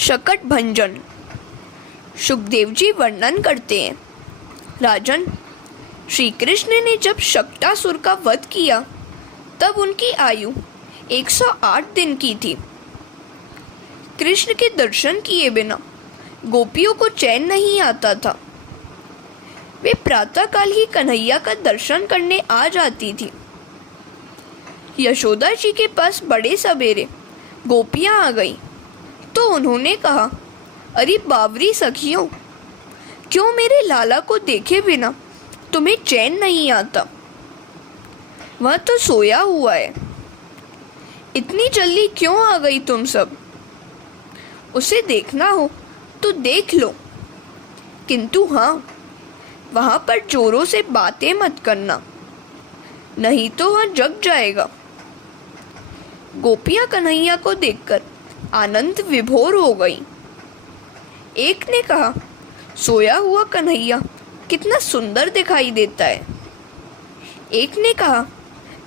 शकट भंजन। सुखदेव जी वर्णन करते हैं, राजन, श्री कृष्ण ने जब शक्टासुर का वध किया तब उनकी आयु 108 दिन की थी। कृष्ण के दर्शन किए बिना गोपियों को चैन नहीं आता था। वे प्रातःकाल ही कन्हैया का दर्शन करने आ जाती थी। यशोदा जी के पास बड़े सवेरे गोपियां आ गईं, तो उन्होंने कहा, अरे बावरी सखियों, क्यों मेरे लाला को देखे बिना तुम्हें चैन नहीं आता? वह तो सोया हुआ है। इतनी जल्दी क्यों आ गई तुम सब? उसे देखना हो तो देख लो, किंतु हाँ, वहाँ पर जोरों से बातें मत करना, नहीं तो वह जग जाएगा। गोपियाँ कन्हैया को देखकर आनंद विभोर हो गईं। एक ने कहा, सोया हुआ कन्हैया कितना सुंदर दिखाई देता है। एक ने कहा,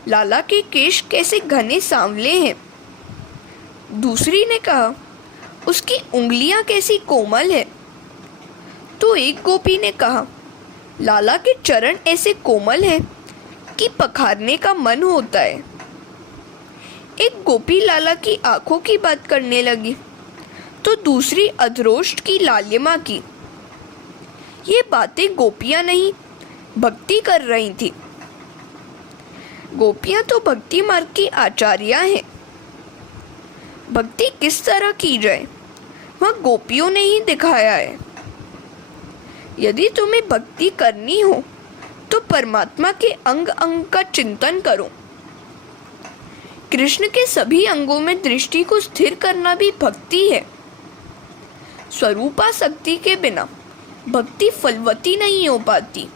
लाला के केश कैसे घने सांवले हैं। दूसरी ने कहा, उसकी उंगलियां कैसी कोमल है। तो एक गोपी ने कहा, लाला के चरण ऐसे कोमल हैं कि पखारने का मन होता है। एक गोपी लाला की आंखों की बात करने लगी, तो दूसरी अधरोष्ट की लालिमा की। ये बातें गोपियां नहीं, भक्ति कर रही थी। गोपियां तो भक्ति मार्ग की आचार्या हैं। भक्ति किस तरह की जाए, वह गोपियों ने ही दिखाया है। यदि तुम्हें भक्ति करनी हो तो परमात्मा के अंग अंग का चिंतन करो। कृष्ण के सभी अंगों में दृष्टि को स्थिर करना भी भक्ति है। स्वरूपासक्ति के बिना भक्ति फलवती नहीं हो पाती।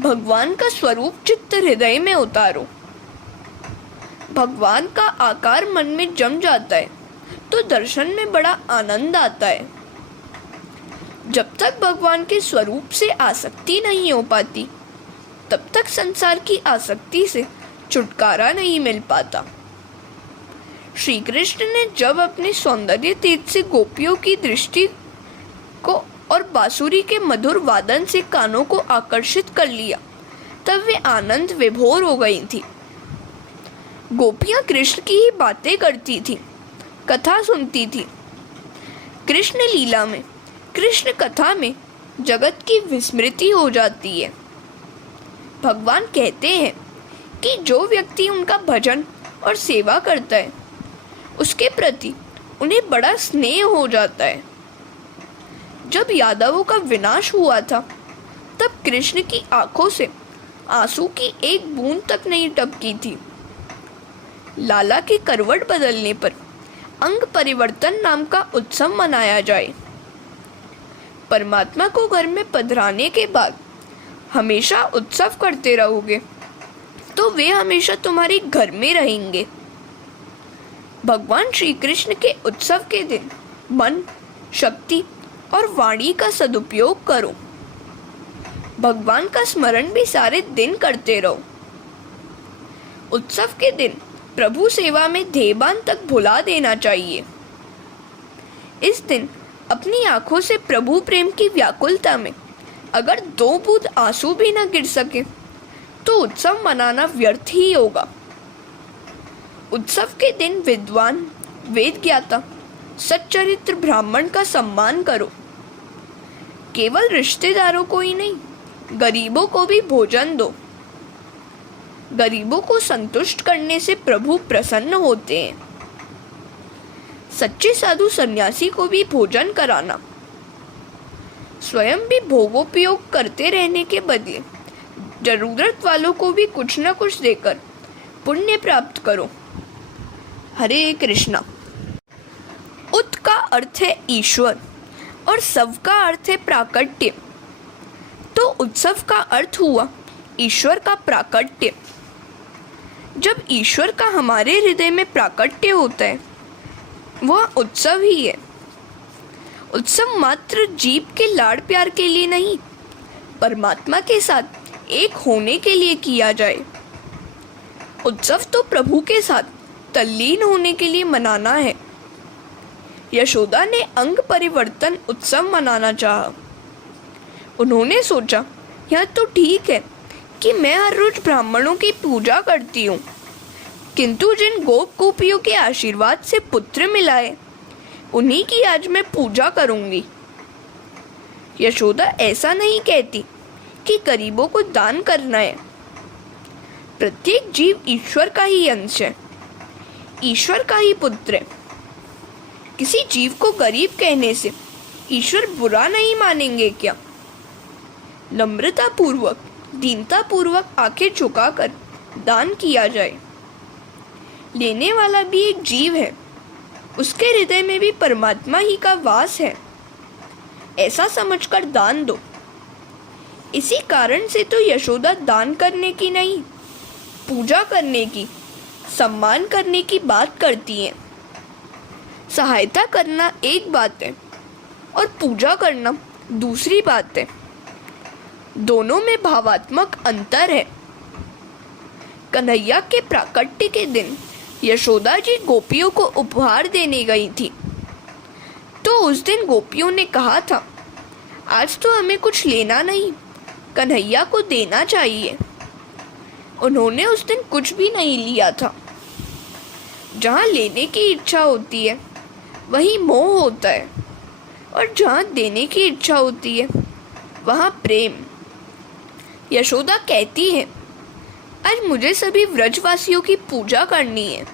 भगवान का स्वरूप चित्त हृदय में उतारो। भगवान का आकार मन में जम जाता है तो दर्शन में बड़ा आनंद आता है। जब तक भगवान के स्वरूप से आसक्ति नहीं हो पाती, तब तक संसार की आसक्ति से छुटकारा नहीं मिल पाता। श्री कृष्ण ने जब अपने सौंदर्य तेज से गोपियों की दृष्टि को और बांसुरी के मधुर वादन से कानों को आकर्षित कर लिया, तब वे आनंद विभोर हो गई थी। गोपियां कृष्ण की ही बातें करती थी, कथा सुनती थी। कृष्ण लीला में, कृष्ण कथा में जगत की विस्मृति हो जाती है। भगवान कहते हैं कि जो व्यक्ति उनका भजन और सेवा करता है, उसके प्रति उन्हें बड़ा स्नेह हो जाता है। जब यादवों का विनाश हुआ था, तब कृष्ण की आंखों से आंसू की एक बूंद तक नहीं टपकी थी। लाला के करवट बदलने पर अंग परिवर्तन नाम का उत्सव मनाया जाए। परमात्मा को घर में पधराने के बाद हमेशा उत्सव करते रहोगे तो वे हमेशा तुम्हारे घर में रहेंगे। भगवान श्री कृष्ण के उत्सव के दिन मन, शक्ति और वाणी का सदुपयोग करो। भगवान का स्मरण भी सारे दिन करते रहो। उत्सव के दिन प्रभु सेवा में ध्येयबान तक भुला देना चाहिए। इस दिन अपनी आंखों से प्रभु प्रेम की व्याकुलता में अगर 2 बूंद आंसू भी न गिर सके तो उत्सव मनाना व्यर्थ ही होगा। उत्सव के दिन विद्वान, वेद ज्ञाता, सच्चरित्र ब्राह्मण का सम्मान करो। केवल रिश्तेदारों को ही नहीं, गरीबों को भी भोजन दो। गरीबों को संतुष्ट करने से प्रभु प्रसन्न होते हैं। सच्चे साधु सन्यासी को भी भोजन कराना। स्वयं भी भोगोपयोग करते रहने के बदले जरूरत वालों को भी कुछ न कुछ देकर पुण्य प्राप्त करो। हरे कृष्णा। उत का अर्थ है ईश्वर और सव का अर्थ है प्राकट्य। तो उत्सव का अर्थ हुआ ईश्वर का प्राकट्य। जब ईश्वर का हमारे हृदय में प्राकट्य होता है, वह उत्सव ही है। उत्सव मात्र जीव के लाड़ प्यार के लिए नहीं, परमात्मा के साथ एक होने के लिए किया जाए। उत्सव तो प्रभु के साथ तल्लीन होने के लिए मनाना है। यशोदा ने अंग परिवर्तन उत्सव मनाना चाहा। उन्होंने सोचा, यह तो ठीक है कि मैं हर रोज ब्राह्मणों की पूजा करती हूँ, किंतु जिन गोप गोपियों के आशीर्वाद से पुत्र मिला है, उन्हीं की आज मैं पूजा करूँगी। यशोदा ऐसा नहीं कहती कि गरीबों को दान करना है। प्रत्येक जीव ईश्वर का ही अंश है, ईश्वर का ही पुत्र है। किसी जीव को गरीब कहने से ईश्वर बुरा नहीं मानेंगे क्या? नम्रता पूर्वक, दीनता पूर्वक आंखें झुकाकर दान किया जाए। लेने वाला भी एक जीव है, उसके हृदय में भी परमात्मा ही का वास है, ऐसा समझकर दान दो। इसी कारण से तो यशोदा दान करने की नहीं, पूजा करने की, सम्मान करने की बात करती हैं। सहायता करना एक बात है और पूजा करना दूसरी बात है। दोनों में भावात्मक अंतर है। कन्हैया के प्राकट्य के दिन यशोदा जी गोपियों को उपहार देने गई थी, तो उस दिन गोपियों ने कहा था, आज तो हमें कुछ लेना नहीं, कन्हैया को देना चाहिए। उन्होंने उस दिन कुछ भी नहीं लिया था। जहाँ लेने की इच्छा होती है वहीं मोह होता है, और जहाँ देने की इच्छा होती है वहाँ प्रेम। यशोदा कहती है, आज मुझे सभी व्रजवासियों की पूजा करनी है।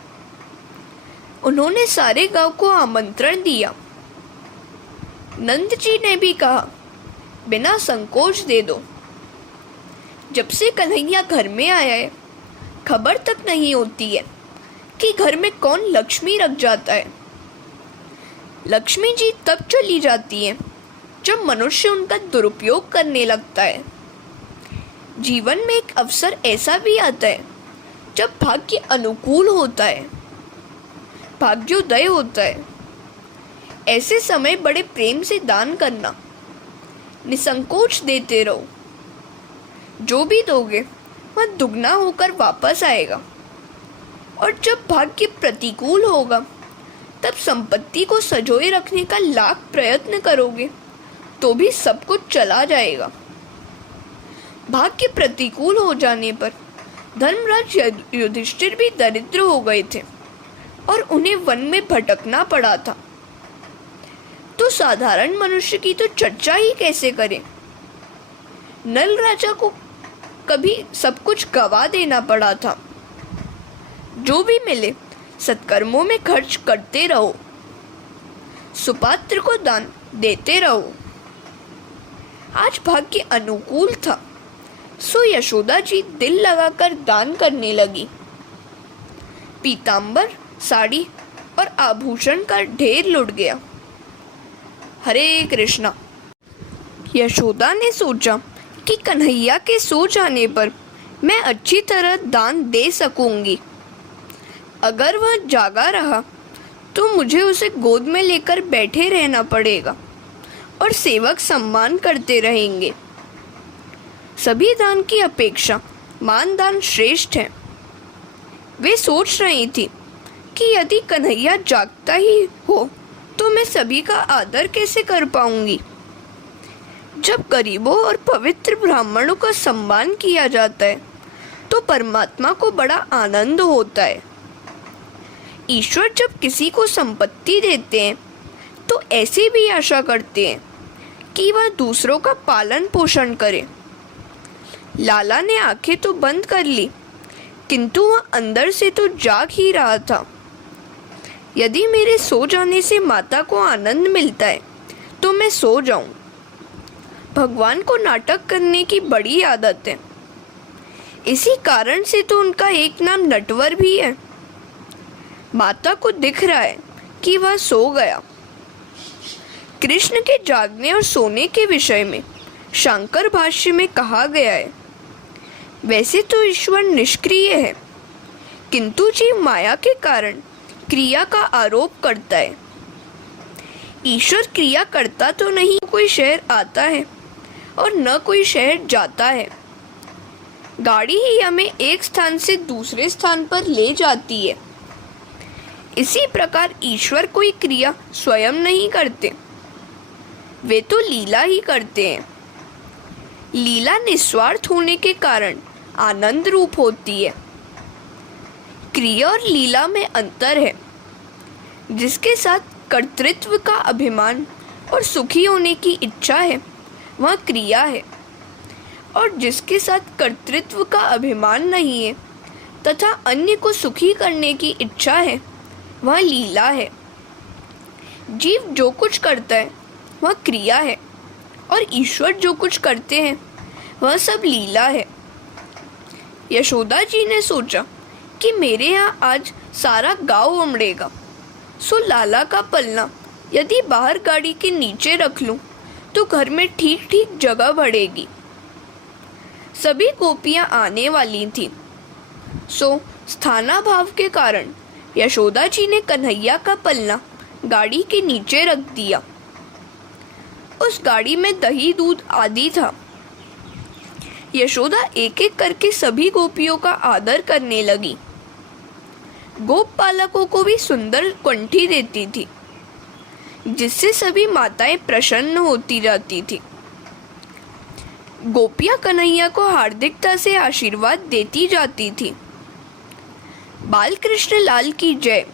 उन्होंने सारे गांव को आमंत्रण दिया। नंद जी ने भी कहा, बिना संकोच दे दो। जब से कन्हैया घर में आया है, खबर तक नहीं होती है कि घर में कौन लक्ष्मी रख जाता है। लक्ष्मी जी तब चली जाती है जब मनुष्य उनका दुरुपयोग करने लगता है। जीवन में एक अवसर ऐसा भी आता है जब भाग्य अनुकूल होता है, भाग्योदय होता है। ऐसे समय बड़े प्रेम से दान करना, निसंकोच देते रहो। जो भी दोगे वह दुगना होकर वापस आएगा, और जब भाग्य प्रतिकूल होगा तब संपत्ति को संजोए रखने का लाख प्रयत्न करोगे तो भी सब कुछ चला जाएगा। भाग्य प्रतिकूल हो जाने पर धर्मराज युधिष्ठिर भी दरिद्र हो गए थे और उन्हें वन में भटकना पड़ा था। तो साधारण मनुष्य की तो चर्चा ही कैसे करें। नल राजा को कभी सब कुछ गवा देना पड़ा था। जो भी मिले सत्कर्मों में खर्च करते रहो, सुपात्र को दान देते रहो। आज भाग्य अनुकूल था, सो यशोदा जी दिल लगाकर दान करने लगी। पीतांबर, साड़ी और आभूषण का ढेर लुट गया। हरे कृष्णा। यशोदा ने सोचा कि कन्हैया के सो जाने पर मैं अच्छी तरह दान दे सकूंगी। अगर वह जागा रहा तो मुझे उसे गोद में लेकर बैठे रहना पड़ेगा और सेवक सम्मान करते रहेंगे। सभी दान की अपेक्षा मानदान श्रेष्ठ है। वे सोच रही थी कि यदि कन्हैया जागता ही हो तो मैं सभी का आदर कैसे कर पाऊंगी। जब गरीबों और पवित्र ब्राह्मणों का सम्मान किया जाता है तो परमात्मा को बड़ा आनंद होता है। ईश्वर जब किसी को संपत्ति देते हैं तो ऐसी भी आशा करते हैं कि वह दूसरों का पालन पोषण करे। लाला ने आंखें तो बंद कर ली, किंतु वह अंदर से तो जाग ही रहा था। यदि मेरे सो जाने से माता को आनंद मिलता है तो मैं सो जाऊं। भगवान को नाटक करने की बड़ी आदत है। इसी कारण से तो उनका एक नाम नटवर भी है। माता को दिख रहा है कि वह सो गया। कृष्ण के जागने और सोने के विषय में शांकर भाष्य में कहा गया है, वैसे तो ईश्वर निष्क्रिय है, किंतु जीव माया के कारण क्रिया का आरोप करता है। ईश्वर क्रिया करता तो नहीं, कोई शहर आता है और न कोई शहर जाता है। गाड़ी ही हमें एक स्थान से दूसरे स्थान पर ले जाती है। इसी प्रकार ईश्वर कोई क्रिया स्वयं नहीं करते, वे तो लीला ही करते हैं। लीला निस्वार्थ होने के कारण आनंद रूप होती है। क्रिया और लीला में अंतर है। जिसके साथ कर्तृत्व का अभिमान और सुखी होने की इच्छा है वह क्रिया है, और जिसके साथ कर्तृत्व का अभिमान नहीं है तथा अन्य को सुखी करने की इच्छा है वह लीला है। जीव जो कुछ करता है वह क्रिया है, और ईश्वर जो कुछ करते हैं वह सब लीला है। यशोदा जी ने सोचा कि मेरे यहाँ आज सारा गांव उमड़ेगा, सो लाला का पलना यदि बाहर गाड़ी के नीचे रख लूं तो घर में ठीक ठीक जगह बढ़ेगी। सभी गोपियां आने वाली थीं, सो स्थानाभाव के कारण यशोदा जी ने कन्हैया का पलना गाड़ी के नीचे रख दिया। उस गाड़ी में दही दूध आदि था। यशोदा एक एक करके सभी गोपियों का आदर करने लगी। गोप पालकों को भी सुंदर कंठी देती थी, जिससे सभी माताएं प्रसन्न होती जाती थी। गोपियां कन्हैया को हार्दिकता से आशीर्वाद देती जाती थी। बाल कृष्ण लाल की जय।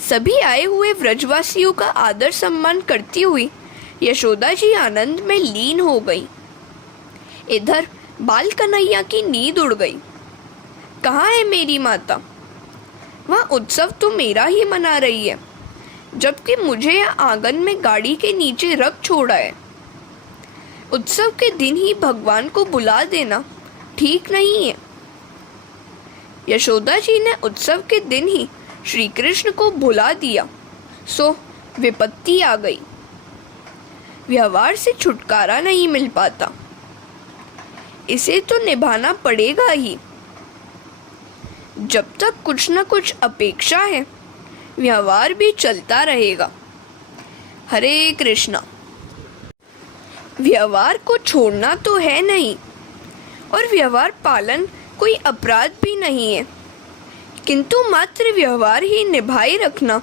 सभी आए हुए व्रजवासियों का आदर सम्मान करती हुई यशोदा जी आनंद में लीन हो गई। इधर बाल कन्हैया की नींद उड़ गई। कहाँ है मेरी माता? वह उत्सव तो मेरा ही मना रही है, जबकि मुझे आंगन में गाड़ी के नीचे रख छोड़ा है। उत्सव के दिन ही भगवान को बुला देना ठीक नहीं है। यशोदा जी ने उत्सव के दिन ही श्री कृष्ण को बुला दिया, सो विपत्ति आ गई। व्यवहार से छुटकारा नहीं मिल पाता, इसे तो निभाना पड़ेगा ही। जब तक कुछ न कुछ अपेक्षा है, व्यवहार भी चलता रहेगा। हरे कृष्णा। व्यवहार को छोड़ना तो है नहीं, और व्यवहार पालन कोई अपराध भी नहीं है, किंतु मात्र व्यवहार ही निभाए रखना,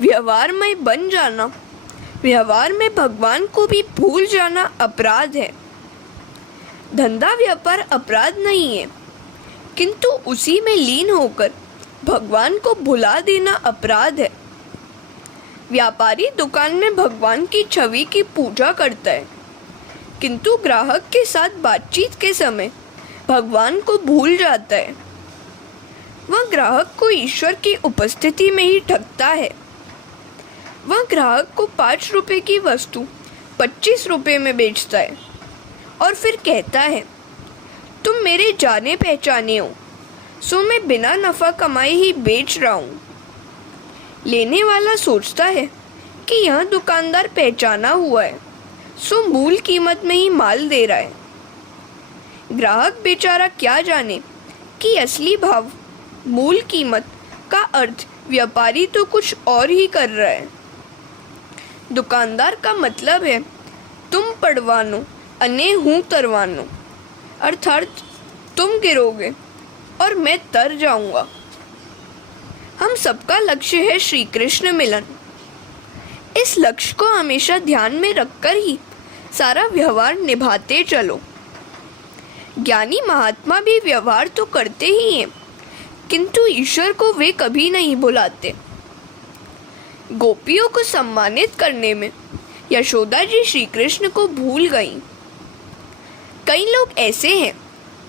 व्यवहार में बन जाना, व्यवहार में भगवान को भी भूल जाना अपराध है। धंधा व्यापार अपराध नहीं है, किंतु उसी में लीन होकर भगवान को भुला देना अपराध है। व्यापारी दुकान में भगवान की छवि की पूजा करता है, किंतु ग्राहक के साथ बातचीत के समय भगवान को भूल जाता है। वह ग्राहक को ईश्वर की उपस्थिति में ही ठगता है। वह ग्राहक को 5 रुपए की वस्तु 25 रुपए में बेचता है और फिर कहता है, तुम मेरे जाने पहचाने हो, सो मैं बिना नफा कमाए ही बेच रहा हूँ। लेने वाला सोचता है कि यह दुकानदार पहचाना हुआ है, सो मूल कीमत में ही माल दे रहा है। ग्राहक बेचारा क्या जाने कि असली भाव, मूल कीमत का अर्थ व्यापारी तो कुछ और ही कर रहा है। दुकानदार का मतलब है, तुम पड़वानो अने हूँ तरवानो, अर्थात तुम गिरोगे और मैं तर जाऊंगा। हम सबका लक्ष्य है श्री कृष्ण मिलन। इस लक्ष्य को हमेशा ध्यान में रखकर ही सारा व्यवहार निभाते चलो। ज्ञानी महात्मा भी व्यवहार तो करते ही हैं, किंतु ईश्वर को वे कभी नहीं भुलाते। गोपियों को सम्मानित करने में यशोदा जी श्री कृष्ण को भूल गईं। कई लोग ऐसे हैं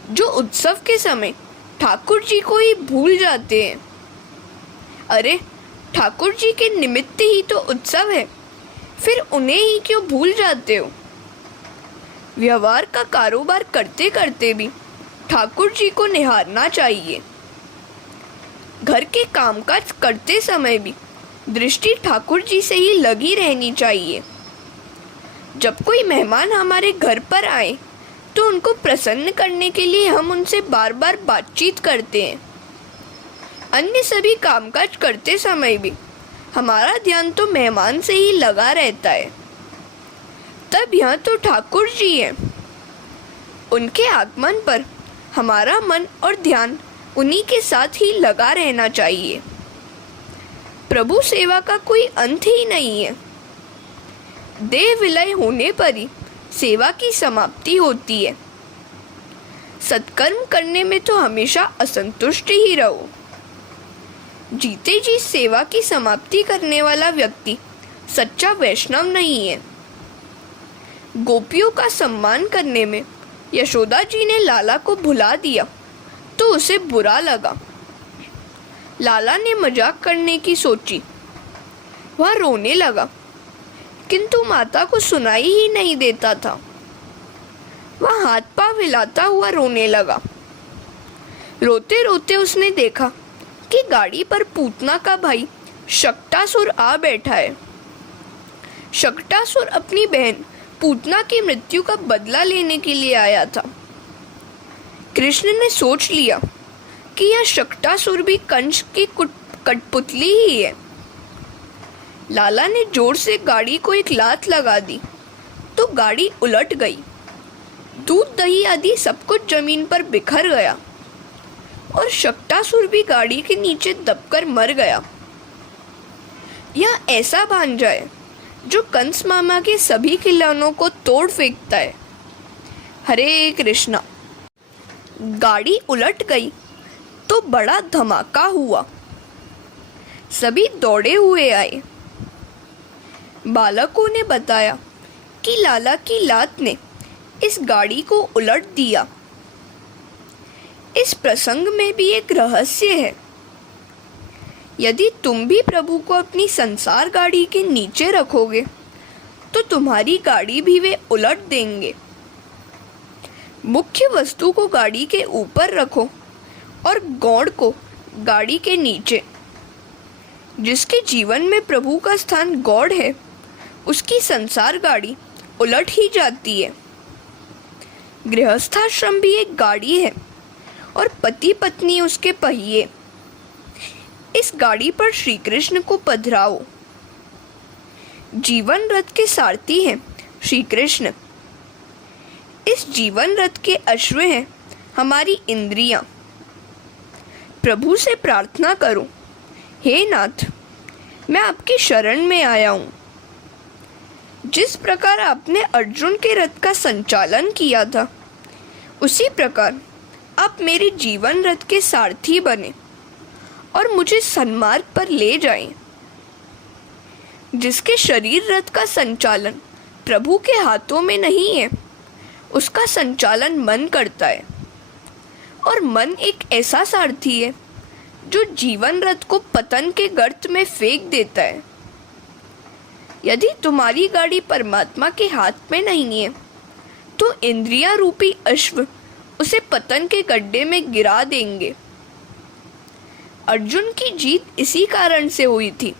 जो उत्सव के समय ठाकुर जी को ही भूल जाते हैं। अरे, ठाकुर जी के निमित्त ही तो उत्सव है, फिर उन्हें ही क्यों भूल जाते हो? व्यवहार का कारोबार करते करते भी ठाकुर जी को निहारना चाहिए। घर के कामकाज करते समय भी दृष्टि ठाकुर जी से ही लगी रहनी चाहिए। जब कोई मेहमान हमारे घर पर आए तो उनको प्रसन्न करने के लिए हम उनसे बार बार बातचीत करते हैं। अन्य सभी कामकाज करते समय भी हमारा ध्यान तो मेहमान से ही लगा रहता है। तब यह तो ठाकुर जी हैं। उनके आगमन पर हमारा मन और ध्यान उन्हीं के साथ ही लगा रहना चाहिए। प्रभु सेवा का कोई अंत ही नहीं है। देह विलय होने पर ही सेवा की समाप्ति होती है। सत्कर्म करने में तो हमेशा असंतुष्ट ही रहो। जीते जी सेवा की समाप्ति करने वाला व्यक्ति सच्चा वैष्णव नहीं है। गोपियों का सम्मान करने में यशोदा जी ने लाला को भुला दिया तो उसे बुरा लगा। लाला ने मजाक करने की सोची, वह रोने लगा, किंतु माता को सुनाई ही नहीं देता था। वह हाथ पांव हिलाता हुआ रोने लगा। रोते रोते उसने देखा कि गाड़ी पर पूतना का भाई शक्टासुर आ बैठा है। शक्टासुर अपनी बहन पूतना की मृत्यु का बदला लेने के लिए आया था। कृष्ण ने सोच लिया कि यह शक्टासुर भी कंस की कठपुतली ही है। लाला ने जोर से गाड़ी को एक लात लगा दी तो गाड़ी उलट गई। दूध दही आदि सब कुछ जमीन पर बिखर गया और शक्टासुर भी गाड़ी के नीचे दबकर मर गया। यह ऐसा भांजा है जो कंस मामा के सभी खिलौनों को तोड़ फेंकता है। हरे कृष्णा। गाड़ी उलट गई तो बड़ा धमाका हुआ। सभी दौड़े हुए आए। बालकों ने बताया कि लाला की लात ने इस गाड़ी को उलट दिया। इस प्रसंग में भी एक रहस्य है। यदि तुम भी प्रभु को अपनी संसार गाड़ी के नीचे रखोगे तो तुम्हारी गाड़ी भी वे उलट देंगे। मुख्य वस्तु को गाड़ी के ऊपर रखो और गौड़ को गाड़ी के नीचे। जिसके जीवन में प्रभु का स्थान गौड़ है उसकी संसार गाड़ी उलट ही जाती है। गृहस्थाश्रम भी एक गाड़ी है और पति पत्नी उसके पहिए। इस गाड़ी पर श्री कृष्ण को पधराओ। जीवन रथ के सारथी हैं श्री कृष्ण। इस जीवन रथ के अश्व हैं हमारी इंद्रियां। प्रभु से प्रार्थना करो, हे नाथ, मैं आपकी शरण में आया हूँ। जिस प्रकार आपने अर्जुन के रथ का संचालन किया था उसी प्रकार आप मेरे जीवन रथ के सारथी बने और मुझे सन्मार्ग पर ले जाएं। जिसके शरीर रथ का संचालन प्रभु के हाथों में नहीं है उसका संचालन मन करता है और मन एक ऐसा सारथी है जो जीवन रथ को पतन के गर्त में फेंक देता है। यदि तुम्हारी गाड़ी परमात्मा के हाथ में नहीं है तो इंद्रिया रूपी अश्व उसे पतन के गड्ढे में गिरा देंगे। अर्जुन की जीत इसी कारण से हुई थी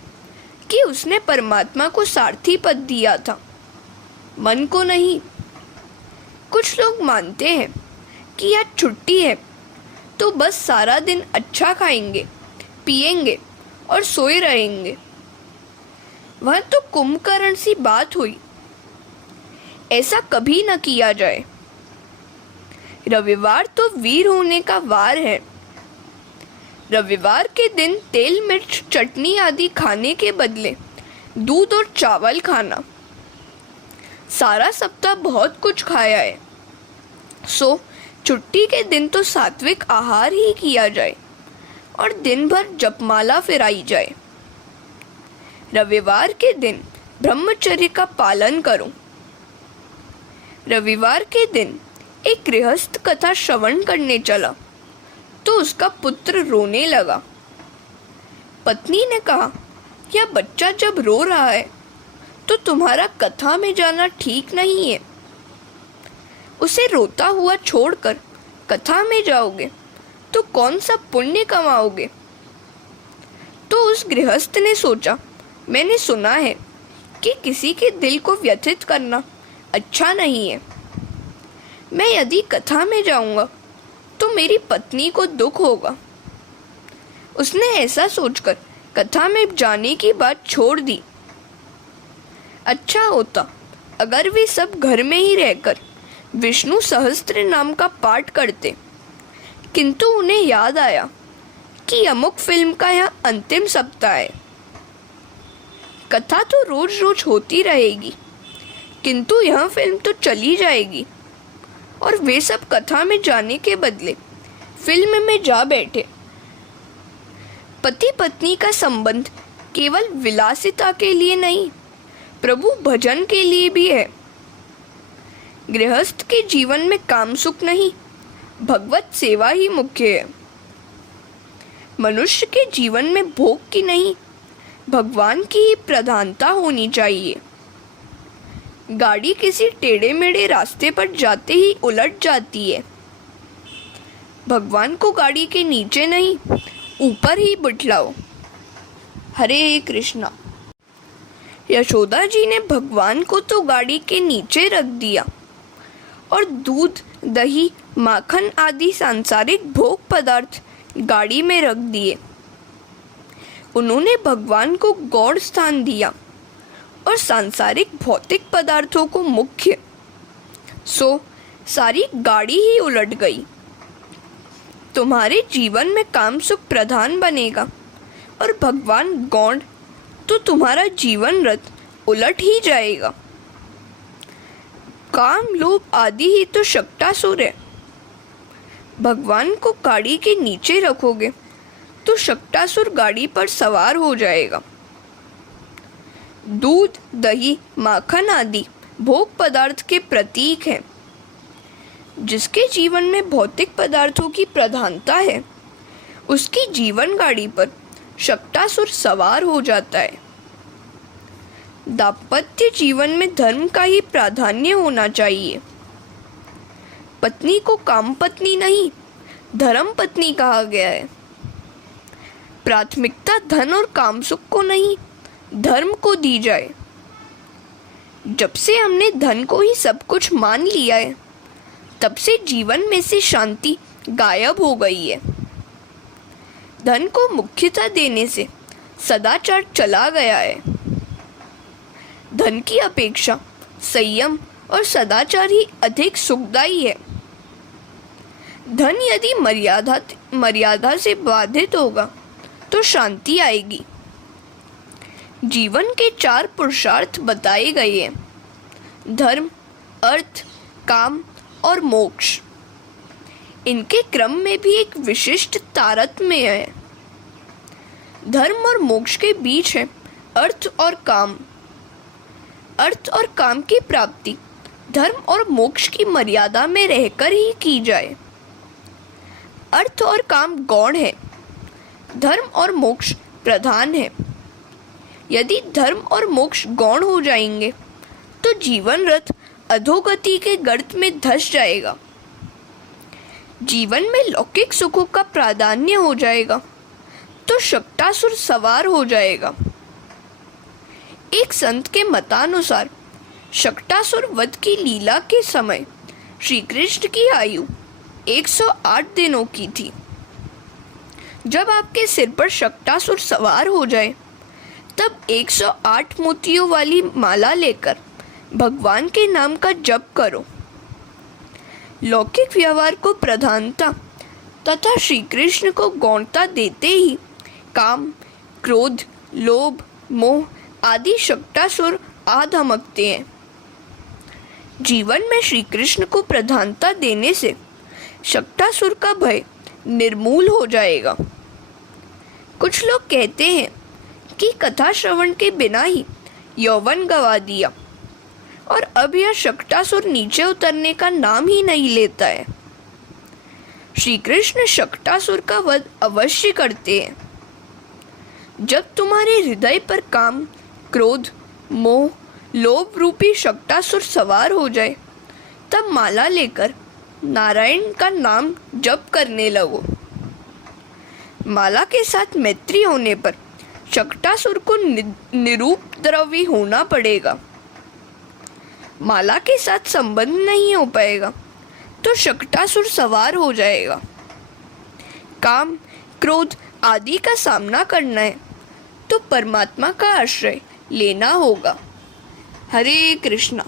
कि उसने परमात्मा को सारथी पद दिया था, मन को नहीं। कुछ लोग मानते हैं कि यह छुट्टी है तो बस सारा दिन अच्छा खाएंगे, पिएंगे और सोए रहेंगे। वह तो कुंभकर्ण सी बात हुई। ऐसा कभी न किया जाए। रविवार तो वीर होने का वार है। रविवार के दिन तेल मिर्च चटनी आदि खाने के बदले दूध और चावल खाना। सारा सप्ताह बहुत कुछ खाया है, सो छुट्टी के दिन तो सात्विक आहार ही किया जाए और दिन भर जपमाला फिराई जाए। रविवार के दिन ब्रह्मचर्य का पालन करो। रविवार के दिन एक गृहस्थ कथा श्रवण करने चला तो उसका पुत्र रोने लगा। पत्नी ने कहा, यह बच्चा जब रो रहा है तो तुम्हारा कथा में जाना ठीक नहीं है। उसे रोता हुआ छोड़कर कथा में जाओगे तो कौन सा पुण्य कमाओगे। तो उस गृहस्थ ने सोचा, मैंने सुना है कि किसी के दिल को व्यथित करना अच्छा नहीं है। मैं यदि कथा में जाऊंगा तो मेरी पत्नी को दुख होगा। उसने ऐसा सोचकर कथा में जाने की बात छोड़ दी। अच्छा होता अगर वे सब घर में ही रहकर विष्णु सहस्त्र नाम का पाठ करते, किंतु उन्हें याद आया कि अमुक फिल्म का यह अंतिम सप्ताह है। कथा तो रोज रोज होती रहेगी, किंतु यह फिल्म तो चली जाएगी। और वे सब कथा में जाने के बदले फिल्म में जा बैठे। पति पत्नी का संबंध केवल विलासिता के लिए नहीं, प्रभु भजन के लिए भी है। गृहस्थ के जीवन में काम सुख नहीं, भगवत सेवा ही मुख्य है। मनुष्य के जीवन में भोग की नहीं, भगवान की ही प्रधानता होनी चाहिए। गाड़ी किसी टेढ़े मेढ़े रास्ते पर जाते ही उलट जाती है। भगवान को गाड़ी के नीचे नहीं, ऊपर ही बिठाओ। हरे कृष्णा। यशोदा जी ने भगवान को तो गाड़ी के नीचे रख दिया और दूध, दही, माखन आदि सांसारिक भोग पदार्थ गाड़ी में रख दिए। उन्होंने भगवान को गौड़ स्थान दिया और सांसारिक भौतिक पदार्थों को मुख्य। सो सारी गाड़ी ही उलट गई। तुम्हारे जीवन में काम सुख प्रधान बनेगा और भगवान गौड़, तो तुम्हारा जीवन रथ उलट ही जाएगा। काम, लोभ आदि ही तो शक्टासुर है। भगवान को गाड़ी के नीचे रखोगे तो शक्टासुर गाड़ी पर सवार हो जाएगा। दूध, दही, माखन आदि भोग पदार्थ के प्रतीक हैं। जिसके जीवन में भौतिक पदार्थों की प्रधानता है, उसकी जीवन गाड़ी पर शक्टासुर सवार हो जाता है। दाम्पत्य जीवन में धर्म का ही प्राधान्य होना चाहिए। पत्नी को काम पत्नी नहीं, धर्म पत्नी कहा गया है। प्राथमिकता धन और काम सुख को नहीं, धर्म को दी जाए। जब से हमने धन को ही सब कुछ मान लिया है, तब से जीवन में से शांति गायब हो गई है। धन को मुख्यता देने से सदाचार चला गया है। धन की अपेक्षा संयम और सदाचार ही अधिक सुखदायी है। धन यदि मर्यादा से बाधित होगा तो शांति आएगी। जीवन के 4 पुरुषार्थ बताए गए हैं: धर्म, अर्थ, काम और मोक्ष। इनके क्रम में भी एक विशिष्ट तारतम्य है। धर्म और मोक्ष के बीच है अर्थ और काम। अर्थ और काम की प्राप्ति धर्म और मोक्ष की मर्यादा में रहकर ही की जाए। अर्थ और काम गौण है, धर्म और मोक्ष प्रधान है। यदि धर्म और मोक्ष गौण हो जाएंगे तो जीवन रथ अधोगति के गर्त में धंस जाएगा। जीवन में लौकिक सुखों का प्राधान्य हो जाएगा तो शक्टासुर सवार हो जाएगा। एक संत के मतानुसार शक्टासुर वध की लीला के समय श्री कृष्ण की आयु 108 दिनों की थी। जब आपके सिर पर शक्टासुर सवार हो जाए, तब 108 मोतियों वाली माला लेकर भगवान के नाम का जप करो। लौकिक व्यवहार को प्रधानता तथा श्री कृष्ण को गौणता देते ही काम, क्रोध, लोभ, मोह आदि शक्टासुर आ धमकते हैं। जीवन में श्री कृष्ण को प्रधानता देने से शक्टासुर का भय निर्मूल हो जाएगा। कुछ लोग कहते हैं कि कथा श्रवण के बिना ही यौवन गवा दिया और अब यह शक्टासुर नीचे उतरने का नाम ही नहीं लेता है। श्री कृष्ण शक्टासुर का वध अवश्य करते हैं। जब तुम्हारे हृदय पर काम, क्रोध, मोह, लोभ रूपी शक्टासुर सवार हो जाए, तब माला लेकर नारायण का नाम जप करने लगो। माला के साथ मैत्री होने पर शक्टासुर को निरुपद्रवी होना पड़ेगा। माला के साथ संबंध नहीं हो पाएगा तो शक्टासुर सवार हो जाएगा। काम, क्रोध आदि का सामना करना है तो परमात्मा का आश्रय लेना होगा। हरे कृष्णा।